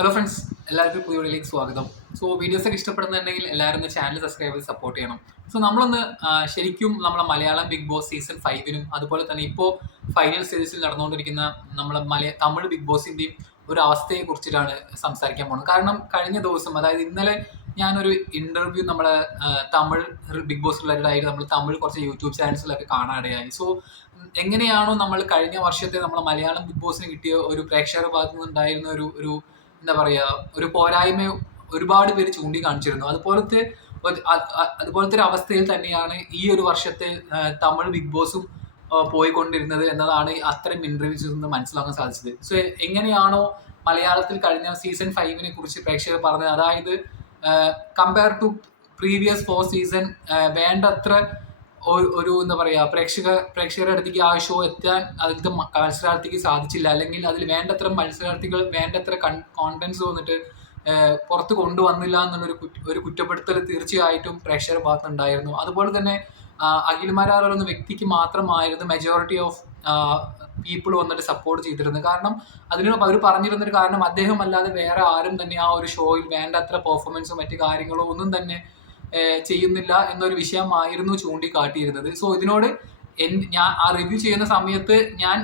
Hello friends എല്ലാവർക്കും പുതിയ വീഡിയോയിലേക്ക് സ്വാഗതം. സോ വീഡിയോസ് ഒക്കെ ഇഷ്ടപ്പെടുന്നുണ്ടെങ്കിൽ എല്ലാവരും ചാനൽ സബ്സ്ക്രൈബ് ചെയ്ത് സപ്പോർട്ട് ചെയ്യണം. സോ നമ്മളൊന്ന് ശരിക്കും നമ്മുടെ മലയാളം ബിഗ് ബോസ് സീസൺ ഫൈവിനും അതുപോലെ തന്നെ ഇപ്പോൾ ഫൈനൽ സ്റ്റേജസിൽ നടന്നുകൊണ്ടിരിക്കുന്ന നമ്മുടെ മലയ തമിഴ് ബിഗ് ബോസിന്റെയും ഒരു അവസ്ഥയെ കുറിച്ചിട്ടാണ് സംസാരിക്കാൻ പോകുന്നത്. കാരണം കഴിഞ്ഞ ദിവസം അതായത് ഇന്നലെ ഞാനൊരു ഇന്റർവ്യൂ നമ്മളെ തമിഴ് ബിഗ് ബോസ് റിലേറ്റഡ് നമ്മൾ തമിഴ് കുറച്ച് യൂട്യൂബ് ചാനൽസിലൊക്കെ കാണാനിടയായി. സോ എങ്ങനെയാണോ നമ്മൾ കഴിഞ്ഞ വർഷത്തെ നമ്മളെ മലയാളം ബിഗ് ബോസിന് കിട്ടിയ ഒരു പ്രേക്ഷകരുടെ ഭാഗത്തു നിന്നുണ്ടായിരുന്ന ഒരു ഒരു എന്താ പറയുക ഒരു പോരായ്മ ഒരുപാട് പേര് ചൂണ്ടിക്കാണിച്ചിരുന്നു. അതുപോലത്തെ അതുപോലത്തെ ഒരു അവസ്ഥയിൽ തന്നെയാണ് ഈ ഒരു വർഷത്തെ തമിഴ് ബിഗ് ബോസും പോയിക്കൊണ്ടിരുന്നത് എന്നതാണ് അത്രയും ഇന്റർവ്യൂസിൽ നിന്ന് മനസ്സിലാക്കാൻ സാധിച്ചത്. സോ എങ്ങനെയാണോ മലയാളത്തിൽ കഴിഞ്ഞ സീസൺ ഫൈവിനെ കുറിച്ച് പ്രേക്ഷകർ പറഞ്ഞത്. അതായത് compare to previous four season വേണ്ടത്ര ഒരു എന്താ പറയാ പ്രേക്ഷക പ്രേക്ഷകരുടെ അടുത്തേക്ക് ആ ഷോ എത്താൻ അതിലത്തെ മത്സരാർത്ഥിക്ക് സാധിച്ചില്ല. അല്ലെങ്കിൽ അതിൽ വേണ്ടത്ര മത്സരാർത്ഥികൾ വേണ്ടത്ര കോൺഫിഡൻസ് വന്നിട്ട് പുറത്ത് കൊണ്ടുവന്നില്ല എന്നുള്ളൊരു ഒരു കുറ്റപ്പെടുത്തൽ തീർച്ചയായിട്ടും പ്രേക്ഷകരുടെ ഭാഗത്തുണ്ടായിരുന്നു അതുപോലെ തന്നെ അഖിൽമാരാർ എന്ന വ്യക്തിക്ക് മാത്രമായിരുന്നു മെജോറിറ്റി ഓഫ് പീപ്പിൾ വന്നിട്ട് സപ്പോർട്ട് ചെയ്തിരുന്നത്. കാരണം അതിന് അവർ പറഞ്ഞിരുന്നൊരു കാരണം അദ്ദേഹം അല്ലാതെ വേറെ ആരും തന്നെ ആ ഒരു ഷോയിൽ വേണ്ടത്ര പെർഫോമൻസും മറ്റു കാര്യങ്ങളോ ഒന്നും തന്നെ ചെയ്യുന്നില്ല എന്നൊരു വിഷയമായിരുന്നു ചൂണ്ടിക്കാട്ടിയിരുന്നത്. സോ ഇതിനോട് ഞാൻ ആ റിവ്യൂ ചെയ്യുന്ന സമയത്ത് ഞാൻ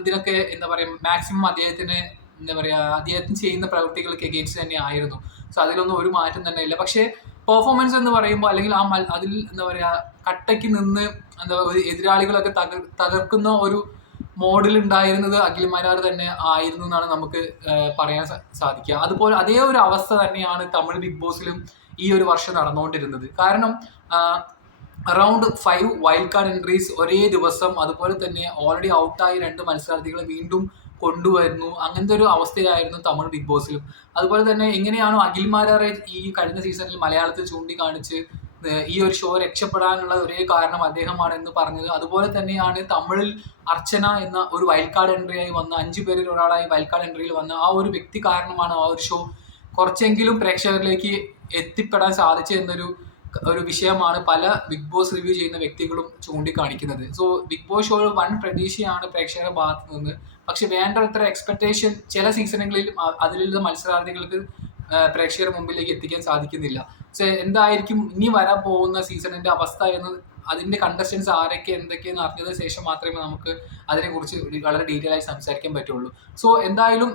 ഇതിനൊക്കെ എന്താ പറയുക മാക്സിമം അദ്ദേഹത്തിന് എന്താ പറയുക അദ്ദേഹത്തിന് ചെയ്യുന്ന പ്രവൃത്തികൾക്ക് എഗെയിൻസ്റ്റ് തന്നെ ആയിരുന്നു. സോ അതിലൊന്നും ഒരു മാറ്റം തന്നെ ഇല്ല. പക്ഷേ പെർഫോമൻസ് എന്ന് പറയുമ്പോൾ അല്ലെങ്കിൽ ആ അതിൽ എന്താ പറയുക കട്ടയ്ക്ക് നിന്ന് എന്താ എതിരാളികളൊക്കെ തകർ തകർക്കുന്ന ഒരു മോഡിൽ ഉണ്ടായിരുന്നത് അഖിലന്മാരാർ തന്നെ ആയിരുന്നു എന്നാണ് നമുക്ക് പറയാൻ സാധിക്കുക. അതുപോലെ അതേ ഒരു അവസ്ഥ തന്നെയാണ് തമിഴ് ബിഗ് ബോസിലും ഈ ഒരു വർഷം നടന്നുകൊണ്ടിരുന്നത്. കാരണം round five wild card entries ഒരേ ദിവസം അതുപോലെ തന്നെ ഓൾറെഡി ഔട്ടായി രണ്ട് മത്സരാർത്ഥികളെ വീണ്ടും കൊണ്ടുവരുന്നു. അങ്ങനത്തെ ഒരു അവസ്ഥയായിരുന്നു തമിഴ് ബിഗ് ബോസിലും. അതുപോലെ തന്നെ എങ്ങനെയാണോ അഖിൽ അഖിൽമാരാറെ ഈ കഴിഞ്ഞ സീസണിൽ മലയാളത്തിൽ ചൂണ്ടിക്കാണിച്ച് ഈ ഒരു ഷോ രക്ഷപ്പെടാനുള്ള ഒരേ കാരണം അദ്ദേഹമാണ് എന്ന് പറഞ്ഞത്. അതുപോലെ തന്നെയാണ് തമിഴിൽ അർച്ചന എന്ന ഒരു വൈൽഡ് കാർഡ് എൻട്രി ആയി വന്ന അഞ്ചു പേരിൽ ഒരാളായി വൈൽഡ് കാർഡ് എൻട്രിയിൽ വന്ന ആ ഒരു വ്യക്തി കാരണമാണ് ആ ഒരു ഷോ കുറച്ചെങ്കിലും പ്രേക്ഷകരിലേക്ക് എത്തിപ്പെടാൻ സാധിച്ചു എന്നൊരു ഒരു വിഷയമാണ് പല ബിഗ് ബോസ് റിവ്യൂ ചെയ്യുന്ന വ്യക്തികളും ചൂണ്ടിക്കാണിക്കുന്നത്. സോ ബിഗ് ബോസ് ഷോയിൽ വൺ പ്രതീക്ഷയാണ് പ്രേക്ഷകരുടെ ഭാഗത്ത് നിന്ന്. പക്ഷെ വേണ്ടത്ര എക്സ്പെക്ടേഷൻ ചില സീസണുകളിൽ അതിലുള്ള മത്സരാർത്ഥികൾക്ക് പ്രേക്ഷകരുടെ മുമ്പിലേക്ക് എത്തിക്കാൻ സാധിക്കുന്നില്ല. സോ എന്തായിരിക്കും ഇനി വരാൻ പോകുന്ന സീസണിന്റെ അവസ്ഥ എന്ന് അതിന്റെ കണ്ടസ്റ്റൻസ് ആരൊക്കെ എന്തൊക്കെയെന്ന് അറിഞ്ഞതിന് ശേഷം മാത്രമേ നമുക്ക് അതിനെക്കുറിച്ച് കുറിച്ച് വളരെ ഡീറ്റെയിൽ ആയി സംസാരിക്കാൻ പറ്റുള്ളൂ. സോ എന്തായാലും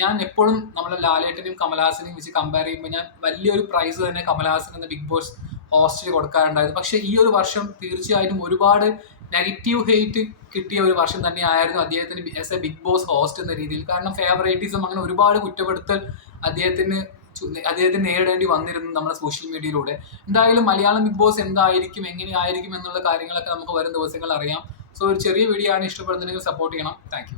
ഞാൻ എപ്പോഴും നമ്മളെ ലാലേട്ടനെയും കമലഹാസനെയും വെച്ച് കമ്പയർ ചെയ്യുമ്പോൾ ഞാൻ വലിയൊരു പ്രൈസ് തന്നെ കമലഹാസൻ എന്ന ബിഗ് ബോസ് ഹോസ്റ്റിൽ കൊടുക്കാറുണ്ടായിരുന്നു. പക്ഷേ ഈ ഒരു വർഷം തീർച്ചയായിട്ടും ഒരുപാട് നെഗറ്റീവ് ഹെയ്റ്റ് കിട്ടിയ ഒരു വർഷം തന്നെയായിരുന്നു അദ്ദേഹത്തിന് as a Bigg Boss host എന്ന രീതിയിൽ. കാരണം ഫേവറേറ്റിസം അങ്ങനെ ഒരുപാട് കുറ്റപ്പെടുത്തൽ അദ്ദേഹത്തിന് അദ്ദേഹത്തെ അദ്ദേഹത്തിന് നേരിടേണ്ടി വന്നിരുന്നു നമ്മുടെ സോഷ്യൽ മീഡിയയിലൂടെ എന്തായാലും മലയാളം ബിഗ് ബോസ് എന്തായിരിക്കും എങ്ങനെയായിരിക്കും എന്നുള്ള കാര്യങ്ങളൊക്കെ നമുക്ക് വരും ദിവസങ്ങളിൽ അറിയാം. സോ ഒരു ചെറിയ വീഡിയോ ആണ് ഇഷ്ടപ്പെടുന്നുണ്ടെങ്കിൽ സപ്പോർട്ട് ചെയ്യണം. താങ്ക്